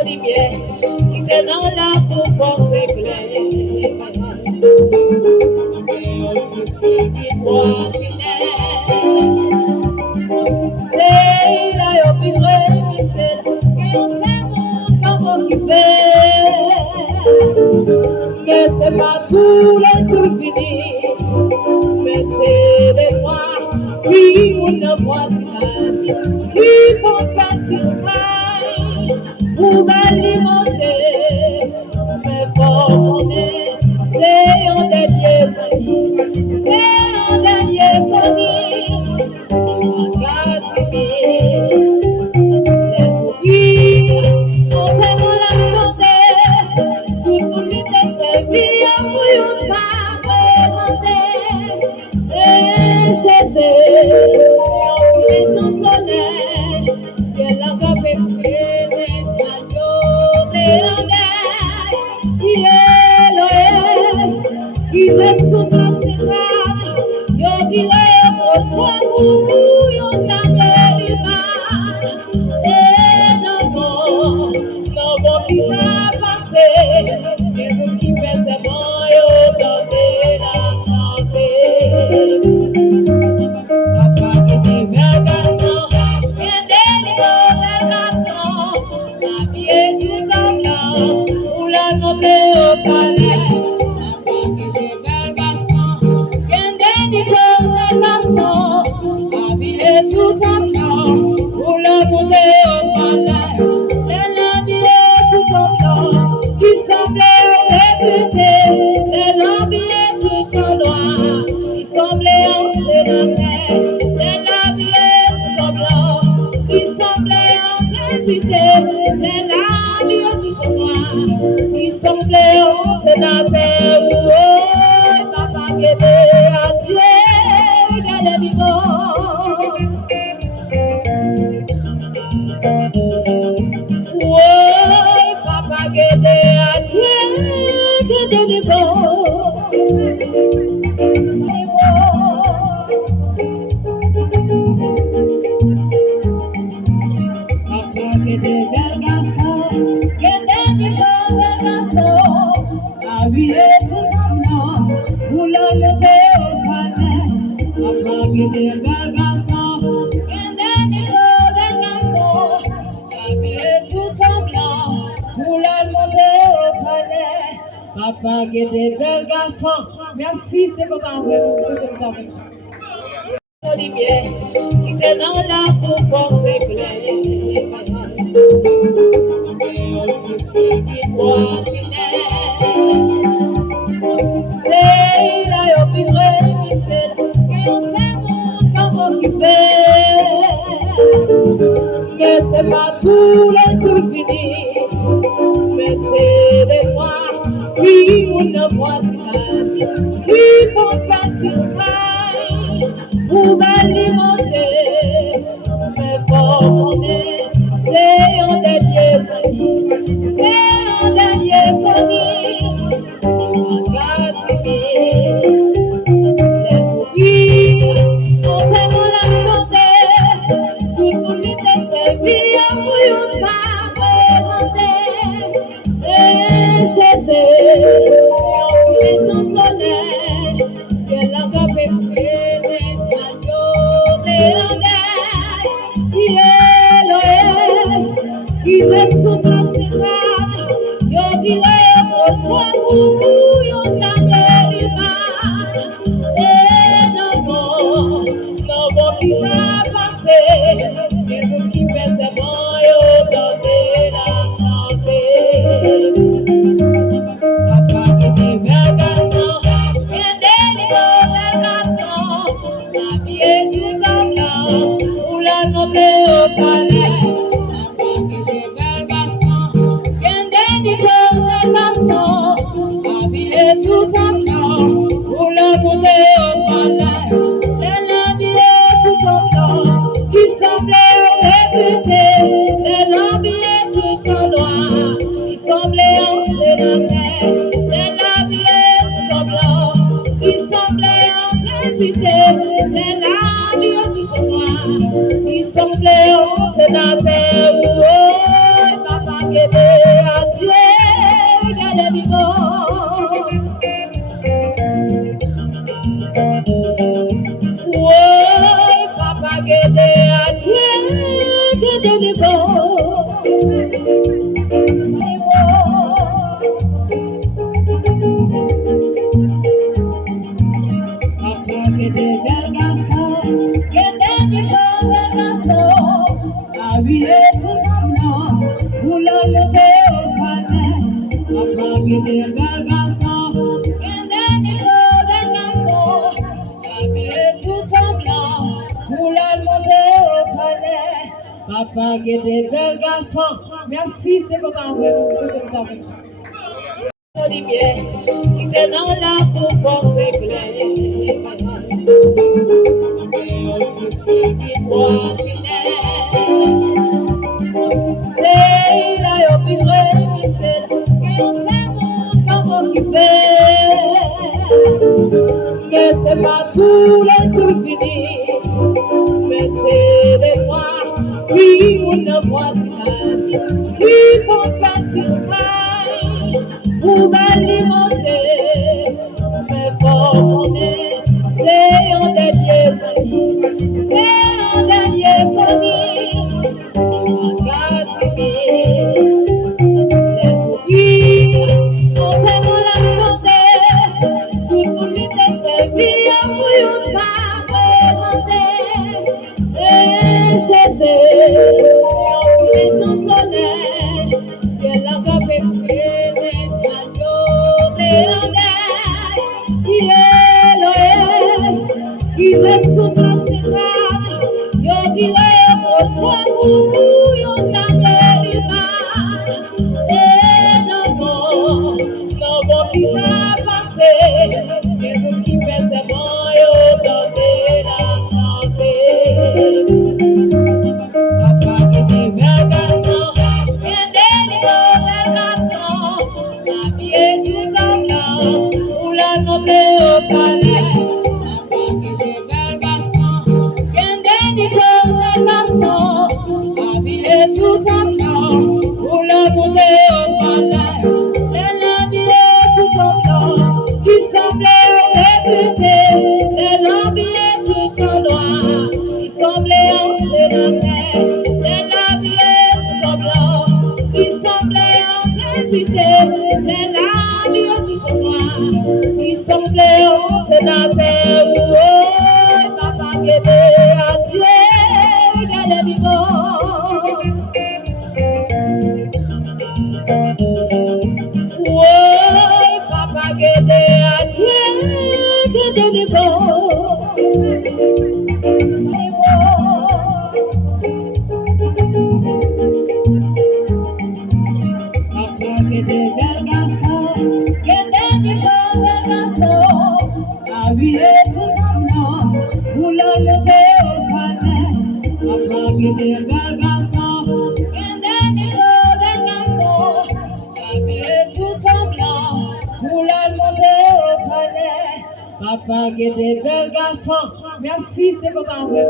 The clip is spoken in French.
Olivier, qui était dans la cour force claire. Petit fille boit du nez. C'est là yo pire misère, que on sait pas occupé. Mais c'est pas tous les jours fini, mais c'est des droits, si on ne voit pas, qui comptent pour aller manger, mais pour c'est un dernier ami, c'est un dernier commis, Casimir, les pourris, on s'aime la manger, tout le monde est servi, à vous pas présenter, et c'était un sans soleil, c'est la copée. Qui te souffre si grave, yo dirais prochain coup, yo s'en l'image. Et non bon qui t'a passé, et vous qui pensez moi, yo tentez la chanter. Papa qui dit bel garçon, bien délicat bel garçon, la vie est tout en blanc, pour la monter au palais. Tout en blanc, pour le monde au palais, les lambiers tout en blanc, qui semblaient réputés, les lambiers tout en noir, qui semblaient en sénataire, les lambiers tout en blanc, qui semblaient en réputés, les lambiers tout en noir, qui semblaient en sénataire. Oh, papa Guédé, adieu, regardez du bon. Oh, papa Guédé, adieu, Guédé du bon. Papa Guédé, bel garçon, Guédé du bon, bel garçon, habillé tout en blanc, pour la monter au palais. Papa Guédé, bel garçon, Guédé du bon, bel garçon, habillé tout en blanc, pour la monter au palais. Papa Guédé, bel garçon, merci, c'est content avec vous, c'est content avec vous. Olivier, qui était dans la cour force claire. Petit fille boit du nez. C'est là yo pire misère, que on sait pas occupé. Mais c'est pas tous les jours fini, mais c'est des droits, si on ne voit pas, qui comptent pour aller manger, mais pour c'est un dernier ami, c'est un dernier commis, Casimir, les pourris, on s'aime la manger, tout le monde est servi, à vous pas présenter, et c'était un sans soleil, c'est la copée. Qui te souffre si grave, yo dirais prochain coup, yo s'en l'image. Et non bon qui t'a passé, et vous qui pensez moi, yo tentez la chanter. Papa qui dit bel garçon, bien délicat bel garçon, la vie est tout en blanc, pour la monter au palais. Habillé tout en blanc, pour le monde au palais, les lambiers tout en blanc, qui semblaient réputés, les lambiers tout en noir, qui semblaient en sénataire, les lambiers tout en blanc, qui semblaient en réputés, les lambiers tout en noir, qui semblaient en sénataire. Oh, papa Guédé. Papa, qui est des belles garçons. Merci, c'est votre envoi. Olivier, qui était dans la pour forcer plein. Petit fille bois du c'est là, y'a plus de c'est que on sait comment occuper. Mais c'est pas tous les jours fini, mais c'est des droits, si on ne voit pas, qui compte pour aller manger, mais pour monnaie, c'est un dernier ami, c'est un dernier famille, Casimir, les pourris, on s'aime la santé, tout le monde était servi à vous, pas présenter, et c'était un maison soleil, c'est la capée. Qui te souffle c'est là, yo qui est prochain pour yo ça délivre. Et non bon qui t'a passé, et vous qui fait c'est bon yo tentez la santé. Papa qui te bel garçon, bien délivre bel garçon, la vie est tout en blanc, pour la monter au palais. Tout en blanc, pour la monter au palais, elle habillait tout en blanc, qui semblait député, elle habillait tout en noir, qui semblait en sénateur, elle habillait tout en blanc, qui semblait en député, elle habillait tout en noir, qui semblait en sénateur. Oh, papa Guédé, adieu, regardez vivant. Papa Guédé, adieu, Guédé bon. Papa Guédé, bel garçon, Guédé bon, bel garçon, habillé tout en blanc, pour la monter au palais. Papa Guédé, bel garçon, Guédé bon, bel garçon, habillé tout en blanc, pour la monter au palais. Papa Guédé, bel garçon. Merci, c'est votre envoi.